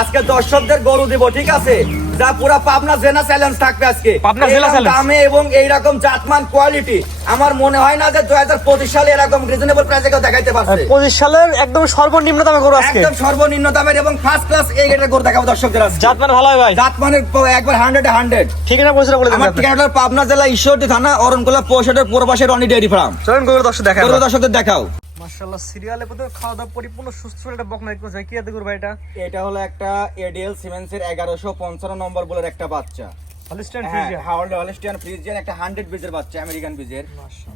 আজকে দর্শকদের গরু দিব ঠিক আছে? যা পুরা পাবনা জেনা চ্যালেঞ্জ থাকবে আজকে। পাবনা জেলা দামে এবং এইরকম জাতমান কোয়ালিটি আমার মনে হয় না যে দুই হাজার পঁচিশ সালে এরকম রিজনেবল প্রাইসে কেউ দেখাইতে পারছে। পঁচিশ সালের একদম সর্বনিম্ন দামে গরু আজকে। একদম সর্বনিম্ন দামের এবং ফার্স্ট ক্লাস এই গেটের গরু দেখাবো দর্শকদের আজকে। জাত মানে ভালো হয় ভাই। জাত মানের প- একবার হান্ড্রেড হান্ড্রেড ঠিকানা পৌঁছে বলে আমার ঠিকানা পাবনা জেলা ঈশ্বরদী থানা অরণকোলা পৌষটের পূর্ব পাশে রনি ডেয়ারি ফার্ম চলেন গরু দর্শক দেখা গরু দর্শকদের দেখাও। মাশাআল্লাহ সিরিয়ালে প্রতি খাওয়া দাওয়া পরিপূর্ণ সুস্থ একটা বকনা দেখতে পাচ্ছি। কি গরু ভাই এটা? এটা হলো একটা এডিএল সিমেন্সের এগারোশো পঞ্চান্ন নম্বর বলে একটা বাচ্চা। হলিস্টাইন হ্যাঁ ফ্রিজিয়ান হাওয়ার্ড হলিস্টিয়ান ফ্রিজিয়ান একটা হান্ড্রেড বিজের বাচ্চা আমেরিকান বিজের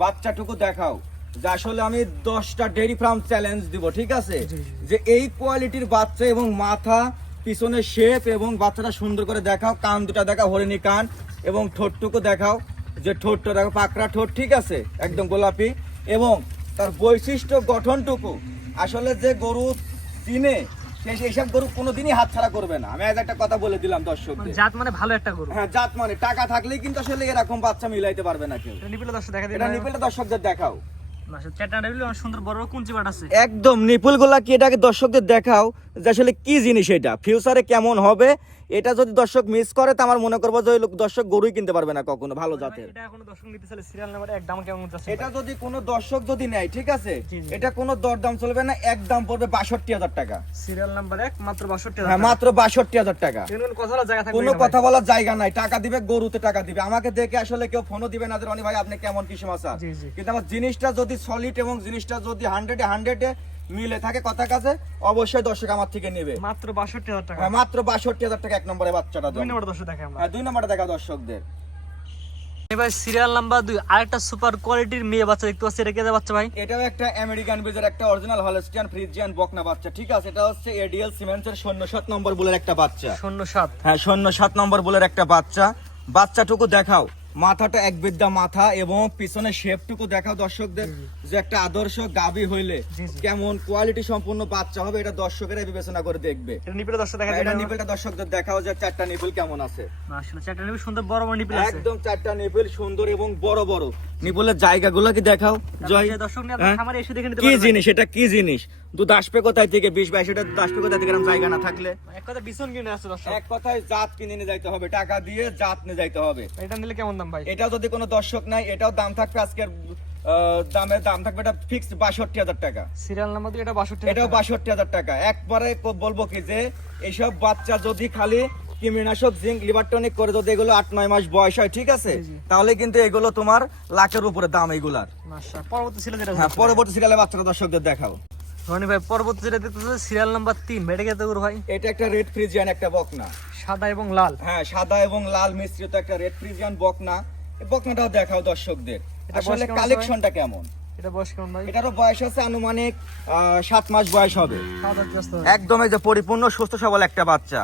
বাচ্চাটুকু দেখাও যে আসলে আমি দশটা ডেয়ারি ফার্ম চ্যালেঞ্জ দিব ঠিক আছে। যে এই কোয়ালিটির বাচ্চা এবং মাথা পিছনে শেপ এবং বাচ্চাটা সুন্দর করে দেখাও কান দুটা দেখাও হরিণী কান এবং ঠোঁটটুকু দেখাও যে ঠোঁটটা দেখো পাকড়া ঠোঁট ঠিক আছে? একদম গোলাপি। এবং তার বৈশিষ্ট্য গঠনটুকু। আসলে যে গরু চিনে সে এইসব গরু কোনোদিনই হাতছাড়া করবে না। আমি আজ একটা কথা বলে দিলাম দর্শকদের। জাত মানে ভালো একটা গরু। হ্যাঁ জাত মানে। টাকা থাকলেই কিন্তু আসলে এরকম বাচ্চা মিলাইতে পারবে না কেউ। নিপিলে দর্শক দেখা এটা নিপিলটা দর্শকদের দেখাও। নিপিলে একদম নিপুলগুলা কি এটাকে দর্শকদের দেখাও যে আসলে কি জিনিস এটা? ফিউচারে কেমন হবে? এটা যদি দর্শক মিস করে তো আমার মনে করব যে ওই লোক দর্শক গরুই কিনতে পারবে না কখনো ভালো জাতের। এটা এখন দর্শক নিতে চাইলে সিরিয়াল নাম্বার এক দাম কেমন যাচ্ছে এটা যদি কোনো দর্শক যদি নেয় ঠিক আছে। এটা কোনো দরদাম চলবে না এক দাম পড়বে বাষট্টি হাজার টাকা। সিরিয়াল নাম্বার এক মাত্র 62 হ্যাঁ মাত্র বাষট্টি হাজার টাকা। কোনো কথা বলার জায়গা নাই টাকা দিবে গরুতে টাকা দিবে। আমাকে দেখে আসলে কেউ ফোনও দিবে না রনি ভাই আপনি কেমন কি সমস্যা জি, জি। কিন্তু আমার জিনিসটা যদি সলিড এবং জিনিসটা যদি হান্ড্রেডে হান্ড্রেডে মিলে থাকে কথা কাছে অবশ্যই দর্শক আমার থেকে নেবে। মাত্র 62000 টাকা। হ্যাঁ, মাত্র বাষট্টি হাজার টাকা এক নম্বরে বাচ্চাটা দুই নম্বর দর্শক দেখে আমরা। হ্যাঁ, দুই নম্বরে দেখা দর্শকদের। এবার সিরিয়াল নাম্বার দুই। আরেকটা সুপার কোয়ালিটির মেয়ে বাচ্চা দেখতে পাচ্ছি। এটা কে বাচ্চা ভাই? এটাও একটা আমেরিকান বিজের একটা অরিজিনাল হলস্টিয়ান ফ্রিজিয়ান বকনা বাচ্চা ঠিক আছে? এটা হচ্ছে এডিএল সিমেন্টসের শূন্য সাত নম্বর বলের একটা বাচ্চা। শূন্য সাত হ্যাঁ শূন্য সাত নম্বর বলের একটা বাচ্চা। বাচ্চাটুকু দেখাও। মাথাটা এক বিদ্যা মাথা এবং পিছনে শেপটুকু দেখাও দর্শকদের যে একটা আদর্শ গাবি হইলে। কেমন কোয়ালিটি সম্পূর্ণ বাচ্চা হবে এটা দর্শকেরা বিবেচনা করে দেখবে। এটা নিপিলে দর্শক দেখা এটা দিন নিপেলটা দর্শকদের দেখাও যে চারটা নিপেল কেমন আছে। মাশাআল্লাহ চারটা নিপিল সুন্দর বড় বড় নিপিল আছে। একদম চারটা নিপেল সুন্দর এবং বড় বড়। জায়গাগুলো কি দেখাও। জয়। দর্শক হ্যাঁ? খামারে এসে দেখে নিতে কি জিনিস এটা? কি জিনিস? দুধ আসবে কোথায় থেকে বিশ বাইশ এটা দুধ আসবে কোথায় থেকে জায়গা না থাকলে? এক কথা বিছন কিনে আছে দর্শক। এক কথায় জাত কিনে নিয়ে যাইতে হবে টাকা দিয়ে জাত নিয়ে যাইতে হবে। এটা নিলে কেমন দাম ভাই? এটাও যদি কোনো দর্শক নাই এটাও দাম থাকবে আজকের দামের দাম থাকবে এটা ফিক্স বাষট্টি হাজার টাকা। সিরিয়াল নাম্বার দুই এটা 62 এটাও বাষট্টি হাজার টাকা। একবারে ক- বলব কি যে এইসব বাচ্চা যদি খালি কৃমিনাশক জিঙ্ক লিভার টনিক করে যদি এগুলো আট নয় মাস বয়স হয় ঠিক আছে। তাহলে কিন্তু এগুলো তোমার লাখের উপরে দাম এগুলার। পরবর্তী যেটা হ্যাঁ পরবর্তী সিরিয়ালে বাচ্চারা দর্শকদের দেখাও রনি ভাই পরবর্তী যেটা দেখতেছে সিরিয়াল নাম্বার তিন এটা কে ভাই। এটা একটা রেড ফ্রিজিয়ান একটা বকনা। সাদা এবং লাল। হ্যাঁ সাদা এবং লাল মিশ্রিত একটা রেড ফ্রিজিয়ান বকনা। বকনাটাও দেখাও দর্শকদের। আসলে কালেকশনটা কেমন? এটা বয়স কেমন ভাই? এটারও বয়স আছে আনুমানিক সাত মাস বয়স হবে। একদম যে পরিপূর্ণ সুস্থ সবল একটা বাচ্চা।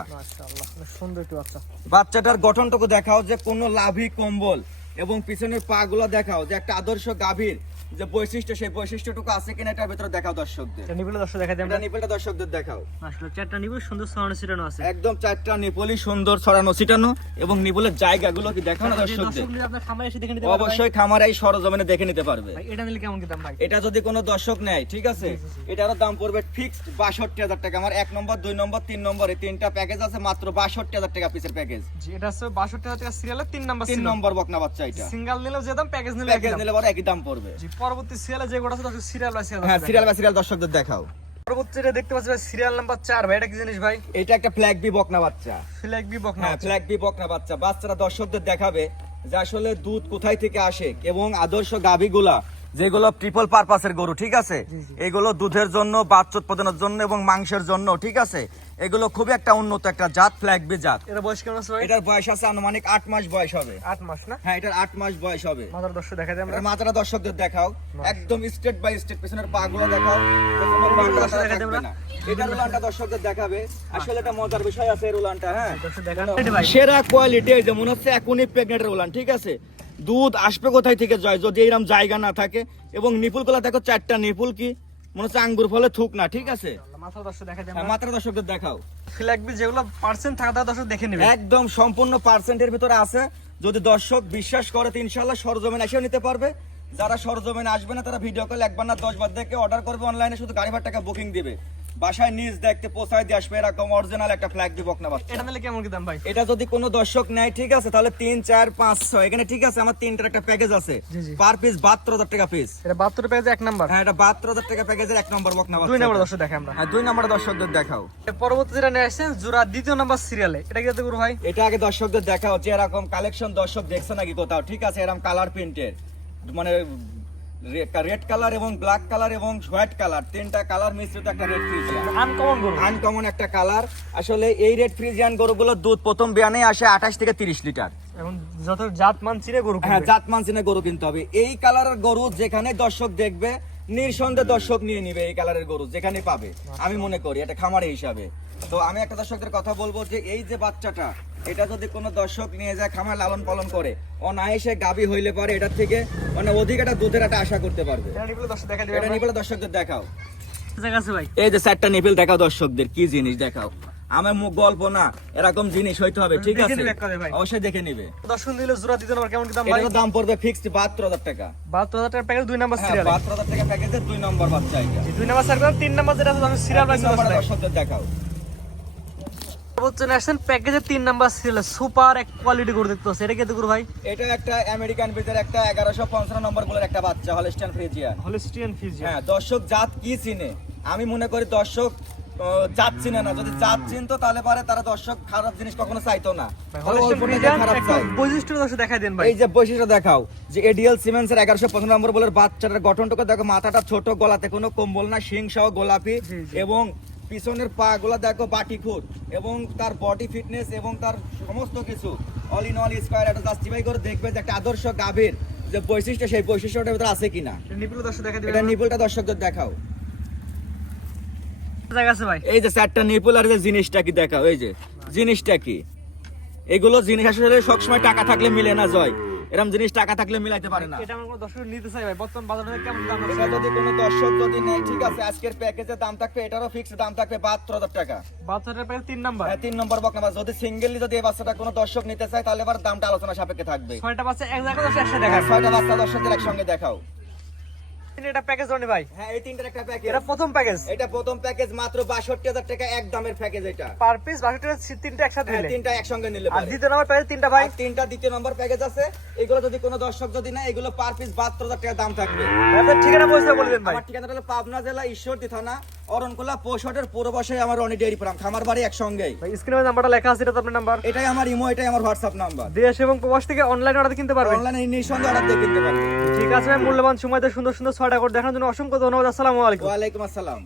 বাচ্চাটার গঠনটুকু দেখাও যে কোনো লাভি কম্বল এবং পিছনের পা গুলো দেখাও যে একটা আদর্শ গাভীর। যে বৈশিষ্ট্য সেই বৈশিষ্ট্যটুকু আছে কিনা এটার ভিতরে দেখাও দর্শকদের। এটা নিপিলে দর্শক দেখা দিই এটা দর্শকদের দেখাও। মাশাআল্লাহ চারটা নিপিল সুন্দর সাউন্ড সিরানো আছে। একদম চারটা নিপলি সুন্দর ছড়ানো ছিটানো এবং নিপলের জায়গাগুলো কি দেখাও না দর্শকদের? দর্শক আপনার খামারে এসে দেখে নিতে পারবে অবশ্যই খামার এই সরজমিনে দেখে নিতে পারবে। ভাই এটা নিলে কেমন কি দাম ভাই? এটা যদি কোনো দর্শক নেয় ঠিক আছে? এটারও দাম পড়বে ফিক্সড বাষট্টি হাজার টাকা। আমার এক নম্বর দুই নম্বর তিন নম্বর এই তিনটা প্যাকেজ আছে মাত্র বাষট্টি হাজার টাকা পিসের প্যাকেজ জি এটা হচ্ছে 62000 টাকা সিরিয়ালের তিন নম্বর তিন নম্বর বকনা বাচ্চা এটা। সিঙ্গেল নিলেও যে দাম প্যাকেজ নিলে প্যাকেজ নিলে পরে একই দাম পড়বে। পরবর্তী সিরিয়ালে যে গোটা আছে সিরিয়াল বা সিরিয়াল হ্যাঁ সিরিয়াল বা সিরিয়াল দর্শকদের দেখাও। পরবর্তী যেটা দেখতে পাচ্ছি ভাই সিরিয়াল নাম্বার 4 ভাই এটা কি জিনিস ভাই? এটা একটা ফ্ল্যাগ বি বকনা বাচ্চা। ফ্ল্যাগ বি বকনা হ্যাঁ ফ্ল্যাগ বি বকনা বাচ্চা। বাচ্চারা দর্শকদের দেখাবে যে আসলে দুধ কোথায় থেকে আসে এবং আদর্শ গাভীগুলা যেগুলো ট্রিপল পারপাসের গরু ঠিক আছে। এগুলো দুধের জন্য বাচ্চা উৎপাদনের জন্য এবং মাংসের জন্য ঠিক আছে? এগুলো খুবই একটা উন্নত একটা জাত ফ্ল্যাগ বি জাত। এটা বয়স কেমন আছে এটার বয়স আছে আনুমানিক আট মাস বয়স হবে। 8 মাস না? হ্যাঁ এটার আট মাস বয়স হবে। মাদার দর্শক দেখা যায় আমরা। মাথাটা দর্শকদের দেখাও। একদম স্টেট বাই স্টেট পেছনের পা গুলো দেখাও। এটার উলানটা দর্শকদের দেখাবে। আসলে এটা মজার বিষয় আছে এর উলানটা হ্যাঁ? দর্শক দেখান। এটা সেরা কোয়ালিটি এই যে মনে হচ্ছে এখনই প্রেগনেন্টের উলান ঠিক আছে? দুধ আসবে কোথায় থেকে যায় যদি এইরকম জায়গা না থাকে এবং নিপুলগুলা দেখো চারটা নিপুল কি মনে হচ্ছে আঙ্গুর ফলে থুক না ঠিক আছে? হ্যাঁ, মাত্রা দর্শকদের দেখাও। যেগুলো পার্সেন্ট থাকা তারা দর্শক দেখে নেবে। একদম সম্পূর্ণ পার্সেন্টের ভিতরে আছে। যদি দর্শক বিশ্বাস করে তো ইনশাল্লাহ সরজমিন এসেও নিতে পারবে। যারা সরজমিন আসবে না তারা ভিডিও কল একবার না দশ বার দেখে অর্ডার করবে অনলাইনে শুধু গাড়ি ভাড়া টাকা বুকিং দিবে। বাসায় নিজ দেখতে পোষায় দিয়ে আসবে এরকম অরিজিনাল একটা ফ্ল্যাগ দিব না বাচ্চা এটা নিলে কেমন কি দাম ভাই? এটা যদি কোনো দর্শক নেয় ঠিক আছে তাহলে তিন চার পাঁচ ছয়। এখানে ঠিক আছে আমার তিনটার একটা প্যাকেজ আছে। পার পিস বাহাত্তর হাজার টাকা পিস এটা বাহাত্তর পেয়ে এক নাম্বার হ্যাঁ এটা বাহাত্তর হাজার টাকা প্যাকেজের এক নম্বর বকনা দুই বাচ্চা নাম্বার দর্শক দেখে আমরা। হ্যাঁ দুই নম্বর দর্শকদের দেখাও। পরবর্তী যেটা নিয়ে আসছেন জোড়া দ্বিতীয় নাম্বার সিরিয়ালে এটা কি যাতে করব ভাই? এটা আগে দর্শকদের দেখাও যে এরকম কালেকশন দর্শক দেখছে নাকি কোথাও। ঠিক আছে এরকম কালার প্রিন্টের মানে রেড কালার এবং ব্ল্যাক কালার এবং হোয়াইট কালার তিনটা কালার মিশ্রিত একটা রেড ফ্রিজিয়ান আনকমন আনকমন একটা কালার আসলে এই রেড ফ্রিজিয়ান গরুগুলোর দুধ প্রথম বিয়ানে আসে আঠাশ থেকে তিরিশ লিটার। এখন যত জাত গরু হ্যাঁ জাত গরু কিনতে হবে। এই কালারের গরু যেখানে দর্শক দেখবে নিঃসন্দেহে দর্শক নিয়ে নিবে এই কালারের গরু যেখানে পাবে। আমি মনে করি এটা খামারে হিসাবে। তো আমি একটা দর্শকদের কথা বলব যে এই যে বাচ্চাটা এটা যদি কোনো দর্শক নিয়ে যায় খামার লালন পালন করে অনায়াসে গাবি হইলে পারে এটার থেকে মানে অধিক একটা দুধের একটা আশা করতে পারবে। এটা নিয়ে দর্শকদের দেখাও। জায়গা আছে ভাই। এই যে চারটা নিপিল দেখাও দর্শকদের কি জিনিস দেখাও। আমার মুখ গল্প না এরকম জিনিস হইতে হবে ঠিক আছে। অবশ্যই দেখে নিবে। দর্শক দিলে জোড়া দ্বিতীয় নাম্বার কেমন দাম ভাই? দাম পড়বে ফিক্সড বাহাত্তর হাজার টাকা। বাহাত্তর হাজার টাকার প্যাকেজ দুই নাম্বার হ্যাঁ সিরিয়াল বাহাত্তর হাজার টাকা প্যাকেজের দুই নম্বর বাচ্চা এটা। দুই নাম্বার তিন নাম্বার যেটা আছে আমি সিরিয়াল তিন দর্শকদের দেখাও। আসছেন প্যাকেজের তিন নাম্বার সিরিয়াল সুপার এক কোয়ালিটি করে দেখতে পাচ্ছি। এটা কি করব ভাই? এটা একটা আমেরিকান একটা এগারোশো পঞ্চান্ন নম্বর একটা বাচ্চা হলিস্টিয়ান হ্যাঁ দর্শক জাত কি চিনে? আমি মনে করি দর্শক জাত চিনে না। যদি জাত চিনতো তাহলে পারে তারা দর্শক খারাপ জিনিস কখনো চাইতো না। বৈশিষ্ট্য দেখাই দেন ভাই। এই যে বৈশিষ্ট্য দেখাও যে এডিএল সিমেন্সের এগারোশো পনেরো নম্বর বলে বাচ্চাটার গঠনটুকু দেখো মাথাটা ছোট গলাতে কোনো কম্বল না শিং সহ গোলাপি। এবং পিছনের পা গুলা দেখো বাটি ফুট এবং তার বডি ফিটনেস এবং তার সমস্ত কিছু। অল ইন অল স্কোয়ার একটা জাস্টিফাই করে দেখবে যে একটা আদর্শ গাভীর যে বৈশিষ্ট্য সেই বৈশিষ্ট্যটার ভিতরে আছে কিনা। নিপুল দর্শক দেখা এটা নিপুলটা দর্শকদের দেখাও। ভাই? এই যে চারটা নিপুল আর যে জিনিসটা কি দেখাও এই যে। জিনিসটা কি? এগুলো জিনিস আসলে সবসময় টাকা থাকলে মিলে না জয়। এরকম জিনিস টাকা থাকলে মিলাইতে পারে না। এটা আমার কোনো দর্শক নিতে চাই ভাই বর্তমান বাজারে কেমন দাম এটা আছে যদি কোনো দর্শক যদি নেই ঠিক আছে আজকের প্যাকেজে দাম থাকবে এটারও ফিক্সড দাম থাকবে বাহাত্তর হাজার টাকা। বাচ্চাটার প্যাকেজ তিন নাম্বার হ্যাঁ তিন নম্বর বক নাম্বার। যদি সিঙ্গেলি যদি এই বাচ্চাটা কোনো দর্শক নিতে চায় তাহলে এবার দামটা আলোচনা সাপেক্ষে থাকবে। ছয়টা বাচ্চা এক জায়গায় দর্শক একসাথে হ্যাঁ, ছয়টা বাচ্চা দর্শকদের একসঙ্গে দেখাও। এটা প্যাকেজ ধরনি ভাই। হ্যাঁ এই তিনটার একটা প্যাকেজ এটা প্রথম প্যাকেজ এটা প্রথম প্যাকেজ মাত্র বাষট্টি হাজার টাকা এক দামের প্যাকেজ এটা। পার পিস বাষট্টি তিনটা একসাথে হ্যাঁ, নিলে। তিনটা একসঙ্গে নিলে আর দ্বিতীয় নাম্বার প্যাকেজ তিনটা ভাই। তিনটা দ্বিতীয় নম্বর প্যাকেজ আছে। এগুলো যদি কোনো দর্শক যদি না এগুলো পার পিস বাহাত্তর হাজার টাকা দাম থাকবে। আপনার ঠিকানা পয়সা বলে দেন ভাই। আমার ঠিকানাটা হলো পাবনা জেলা ঈশ্বরদী থানা অরণকোলা পৌষটের পূর্ব পাশে আমার অনেক ডেয়ারি ফার্ম খামার বাড়ি একসঙ্গে। স্ক্রিনে নাম্বারটা লেখা আছে এটা আপনার নাম্বার এটাই আমার ইমো এটাই আমার হোয়াটসঅ্যাপ নাম্বার দেশ এবং প্রবাস থেকে অনলাইন অর্ডার কিনতে পারবেন। অনলাইনে নিঃসন্দেহে অর্ডার দিয়ে কিনতে পারবেন। ঠিক আছে মূল্যবান সময়তে সুন্দর সুন্দর ছয়টা করে দেখানোর জন্য অসংখ্য ধন্যবাদ আসসালামু আলাইকুম। ওয়ালাইকুম আসসালাম।